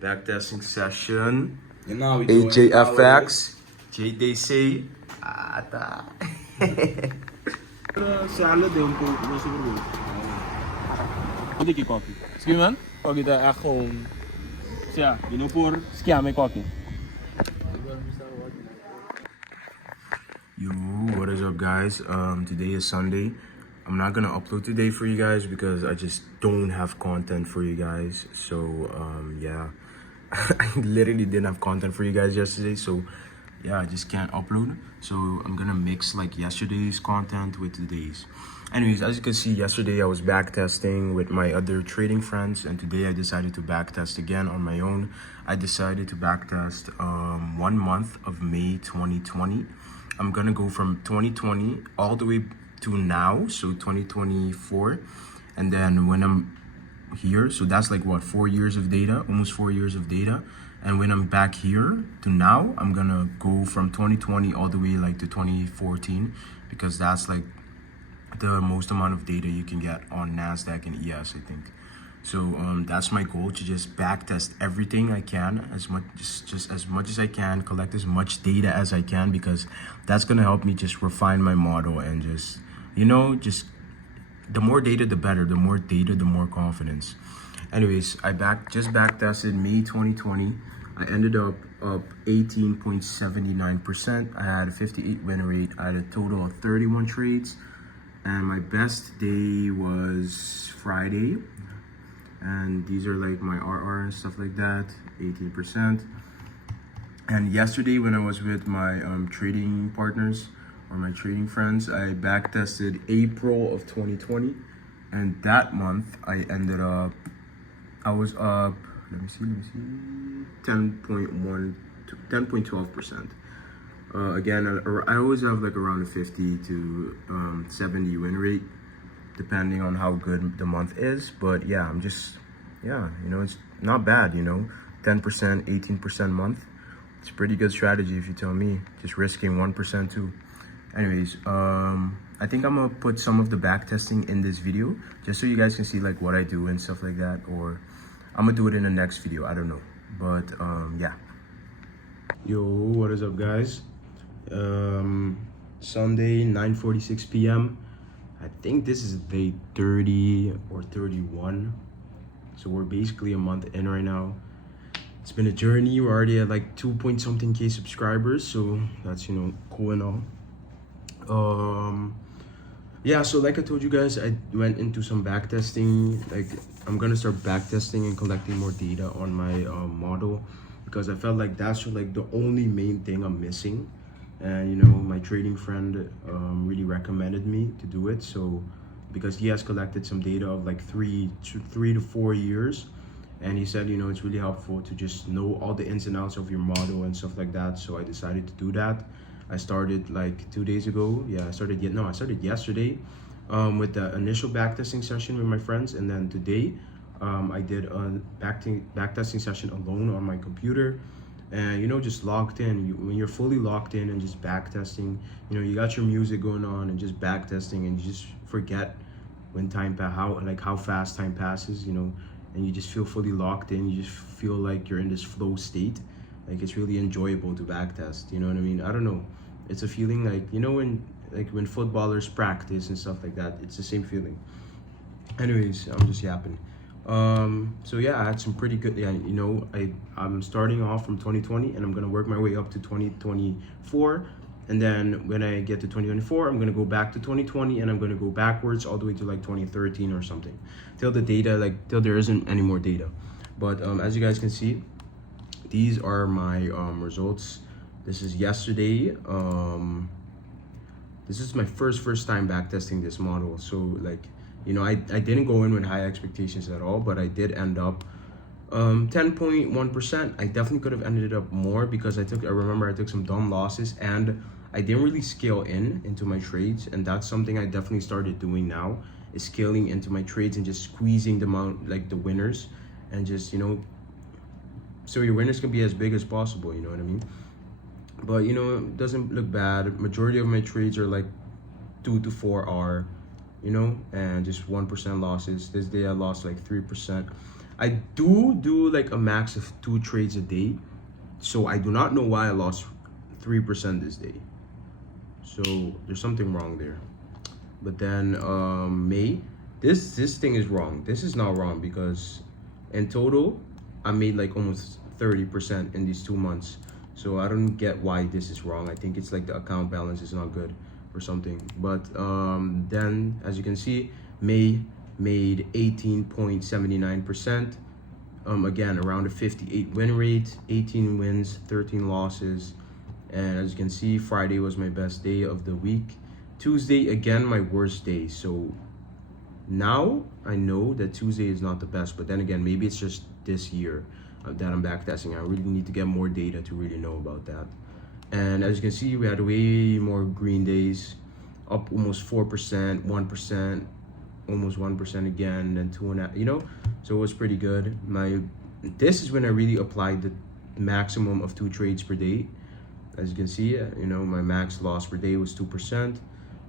Backtesting session. You know we doing AJFX. JDC. Ata. salad en koken, dat is super goed. Wat ik koken. Zie man? Koken dat echt gewoon. Ja, je nu voor schiame koken. Yo, what is up guys? Today is Sunday. I'm not gonna upload today for you guys because I just don't have content for you guys. So yeah, I literally didn't have content for you guys yesterday. So yeah, I just can't upload. So I'm gonna mix like yesterday's content with today's. Anyways, as you can see, yesterday I was backtesting with my other trading friends, and today I decided to backtest again on my own. I decided to backtest 1 month of May 2020. I'm gonna go from 2020 all the way to now, so 2024, and then when I'm here, so that's like what, 4 years of data, almost 4 years of data. And when I'm back here to now, I'm gonna go from 2020 all the way like to 2014, because that's like the most amount of data you can get on NASDAQ and ES, I think. So that's my goal, to just backtest everything I can, as much just as much as I can, collect as much data as I can, because that's gonna help me just refine my model and just, you know, just the more data the better, the more data the more confidence. Anyways, I just backtested May 2020. I ended up 18.79%. I had a 58 win rate. I had a total of 31 trades, and my best day was Friday. And these are like my RR and stuff like that, 18%. And yesterday when I was with my trading partners or my trading friends, I backtested April of 2020, and that month I ended up, I was up, let me see, 10.12%. Again, I always have like around a 50 to 70 win rate, depending on how good the month is. But yeah, I'm just, yeah, you know, it's not bad, you know, 10%, 18% month. It's a pretty good strategy if you tell me, just risking 1% too. Anyways, I think I'm gonna put some of the back testing in this video, just so you guys can see like what I do and stuff like that, or I'm gonna do it in the next video, I don't know. But yeah. Yo, what is up guys? Sunday, 9:46 p.m. I think this is day 30 or 31. So we're basically a month in right now. It's been a journey. We're already at like 2 point something K subscribers. So that's, you know, cool and all. Yeah, so like I told you guys, I went into some backtesting. Like I'm gonna start backtesting and collecting more data on my model, because I felt like that's like the only main thing I'm missing. And you know, my trading friend really recommended me to do it. So because he has collected some data of like 3 to 4 years, and he said, you know, it's really helpful to just know all the ins and outs of your model and stuff like that. So I decided to do that. I started like 2 days ago. Yeah, I started yesterday with the initial backtesting session with my friends, and then today I did a backtesting session alone on my computer. And you know, just locked in. When you're fully locked in and just backtesting, you know, you got your music going on and just backtesting, and you just forget when how fast time passes, you know, and you just feel fully locked in. You just feel like you're in this flow state. Like it's really enjoyable to backtest, you know what I mean? I don't know. It's a feeling like, you know, when footballers practice and stuff like that, it's the same feeling. Anyways, I'm just yapping. So yeah, I had some pretty good, yeah, you know, I'm starting off from 2020 and I'm gonna work my way up to 2024. And then when I get to 2024, I'm gonna go back to 2020, and I'm gonna go backwards all the way to like 2013 or something, till the data, like till there isn't any more data. But as you guys can see, these are my results. This is yesterday. This is my first time backtesting this model. So like, you know, I didn't go in with high expectations at all, but I did end up 10.1%. I definitely could have ended up more, because I remember I took some dumb losses, and I didn't really scale into my trades. And that's something I definitely started doing now, is scaling into my trades and just squeezing them out, like the winners, and just, you know, so your winners can be as big as possible, you know what I mean? But you know, it doesn't look bad. Majority of my trades are like 2 to 4 R, you know, and just 1% losses. This day I lost like 3%. I do like a max of 2 trades a day, so I do not know why I lost 3% this day. So there's something wrong there. But then May, this thing is wrong. This is not wrong because in total I made like almost 30% in these 2 months. So I don't get why this is wrong. I think it's like the account balance is not good or something. But then as you can see, May made 18.79%. Again, around a 58 win rate, 18 wins, 13 losses. And as you can see, Friday was my best day of the week. Tuesday, again, my worst day. So now I know that Tuesday is not the best, but then again, maybe it's just this year that I'm backtesting. I really need to get more data to really know about that. And as you can see, we had way more green days, up almost 4%, 1%, almost 1% again, then 2.5, you know, so it was pretty good. This is when I really applied the maximum of 2 trades per day. As you can see, you know, my max loss per day was 2%.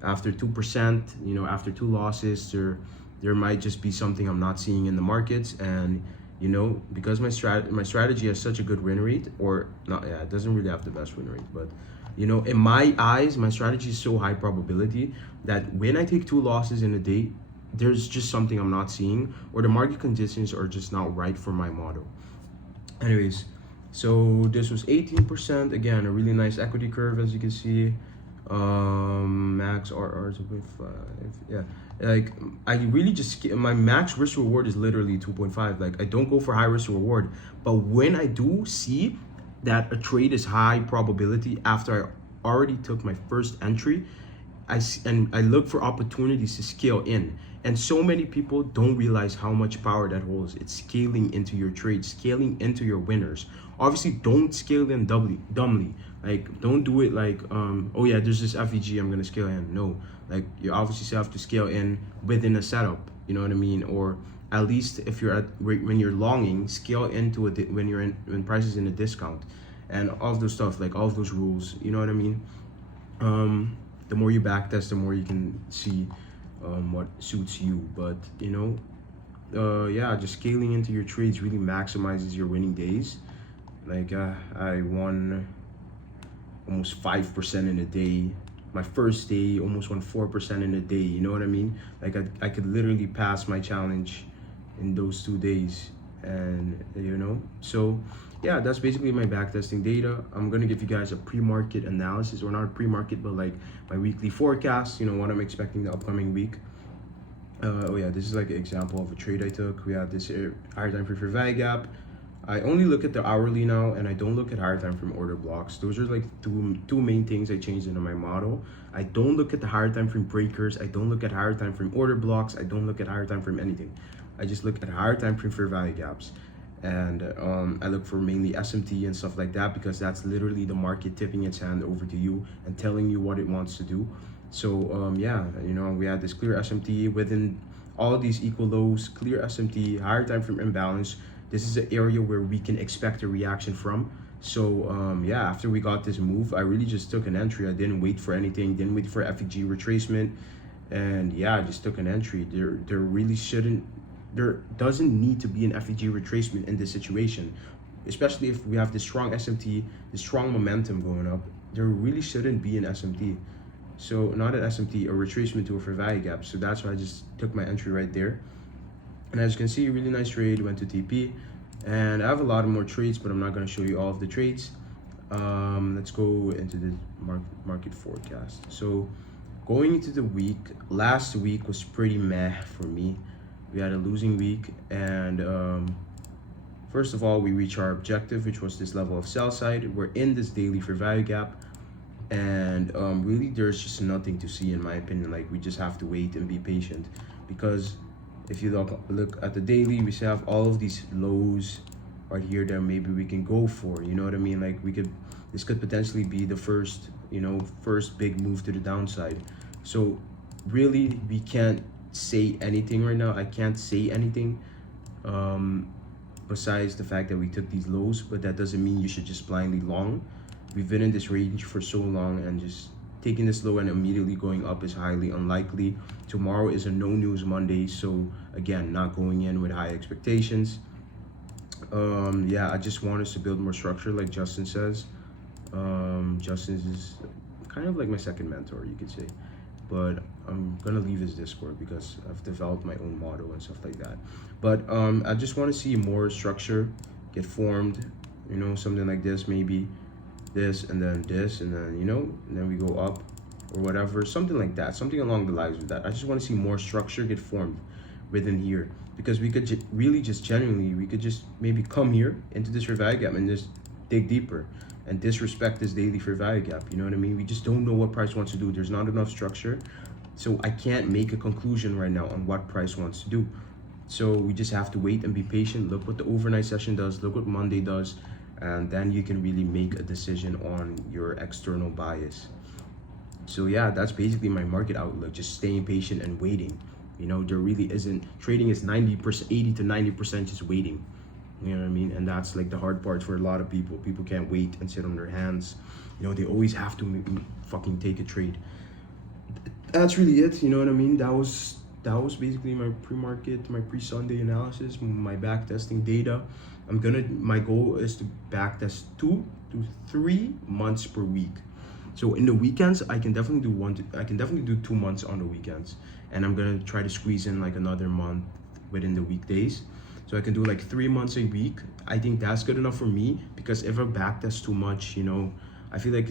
After 2%, you know, after 2 losses, there might just be something I'm not seeing in the markets. And you know, because my strategy has such a good win rate, or not, yeah, it doesn't really have the best win rate, but you know, in my eyes, my strategy is so high probability that when I take 2 losses in a day, there's just something I'm not seeing, or the market conditions are just not right for my model. Anyways, so this was 18%. Again, a really nice equity curve, as you can see. Max RR 2.5. Yeah, like I really just, my max risk reward is literally 2.5. Like I don't go for high risk reward, but when I do see that a trade is high probability after I already took my first entry, I look for opportunities to scale in. And so many people don't realize how much power that holds. It's scaling into your trades, scaling into your winners. Obviously, don't scale in dumbly. Like, don't do it like, oh yeah, there's this FEG, I'm gonna scale in. No, like you obviously have to scale in within a setup. You know what I mean? Or at least if you're when you're longing, scale into it when price is in a discount, and all of those stuff, like all of those rules. You know what I mean? The more you backtest, the more you can see what suits you. But you know, yeah, just scaling into your trades really maximizes your winning days. Like I won almost 5% in a day. My first day almost won 4% in a day. You know what I mean? Like I could literally pass my challenge in those 2 days. And you know, so yeah, that's basically my backtesting data. I'm gonna give you guys a pre-market analysis, or not a pre-market, but like my weekly forecast, you know, what I'm expecting the upcoming week. Oh yeah, this is like an example of a trade I took. We have this higher time frame for value gap. I only look at the hourly now, and I don't look at higher time frame order blocks. Those are like two main things I changed into my model. I don't look at the higher time frame breakers. I don't look at higher time frame order blocks. I don't look at higher time frame anything. I just look at higher time frame for value gaps. And I look for mainly SMT and stuff like that, because that's literally the market tipping its hand over to you and telling you what it wants to do. So yeah, you know, we had this clear SMT within all of these equal lows, clear SMT, higher time frame imbalance. This is an area where we can expect a reaction from. So yeah, after we got this move, I really just took an entry. I didn't wait for anything, didn't wait for FEG retracement, and yeah, I just took an entry. There really shouldn't, there doesn't need to be an FEG retracement in this situation, especially if we have this strong SMT, this strong momentum going up. There really shouldn't be an SMT. So not an SMT, a retracement to a fair value gap. So that's why I just took my entry right there. And as you can see, really nice trade, went to TP. And I have a lot of more trades, but I'm not gonna show you all of the trades. Let's go into the market forecast. So going into the week, last week was pretty meh for me. We had a losing week, and first of all, we reached our objective, which was this level of sell side. We're in this daily fair value gap, and really there's just nothing to see in my opinion. Like, we just have to wait and be patient, because if you look at the daily, we still have all of these lows right here that maybe we can go for. You know what I mean? Like, this could potentially be the first, you know, first big move to the downside. So really, we can't say anything right now. I can't say anything besides the fact that we took these lows, but that doesn't mean you should just blindly long. We've been in this range for so long, and just taking this low and immediately going up is highly unlikely. Tomorrow is a no news Monday, so again, not going in with high expectations. Yeah, I just want us to build more structure, like Justin says. Justin is kind of like my second mentor, you could say. But I'm gonna leave his Discord because I've developed my own model and stuff like that. But I just want to see more structure get formed. You know, something like this, maybe this, and then this, and then, you know, and then we go up or whatever, something like that, something along the lines of that. I just want to see more structure get formed within here, because we could really just genuinely, we could just maybe come here into this fair value gap and just dig deeper and disrespect this daily fair value gap. You know what I mean? We just don't know what price wants to do. There's not enough structure, so I can't make a conclusion right now on what price wants to do. So we just have to wait and be patient. Look what the overnight session does, look what Monday does, and then you can really make a decision on your external bias. So yeah, that's basically my market outlook. Just staying patient and waiting. You know, there really isn't, trading is 90%, 80 to 90% just waiting. You know what I mean? And that's like the hard part for a lot of people. People can't wait and sit on their hands. You know, they always have to fucking take a trade. That's really it. You know what I mean? That was basically my pre-market, my pre-Sunday analysis, my backtesting data. My goal is to backtest 2 to 3 months per week. So in the weekends, I can definitely do 2 months on the weekends, and I'm gonna try to squeeze in like another month within the weekdays. So I can do like 3 months a week. I think that's good enough for me, because if I backtest too much, you know, I feel like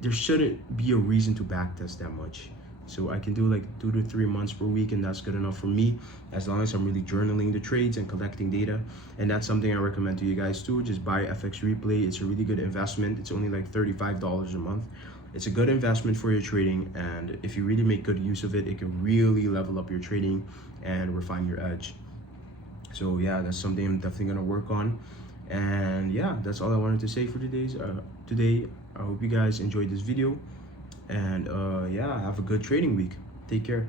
there shouldn't be a reason to backtest that much. So I can do like 2 to 3 months per week, and that's good enough for me, as long as I'm really journaling the trades and collecting data. And that's something I recommend to you guys too. Just buy FX Replay. It's a really good investment. It's only like $35 a month. It's a good investment for your trading, and if you really make good use of it, it can really level up your trading and refine your edge. So yeah, that's something I'm definitely gonna work on. And yeah, that's all I wanted to say for today. I hope you guys enjoyed this video, and yeah, have a good trading week. Take care.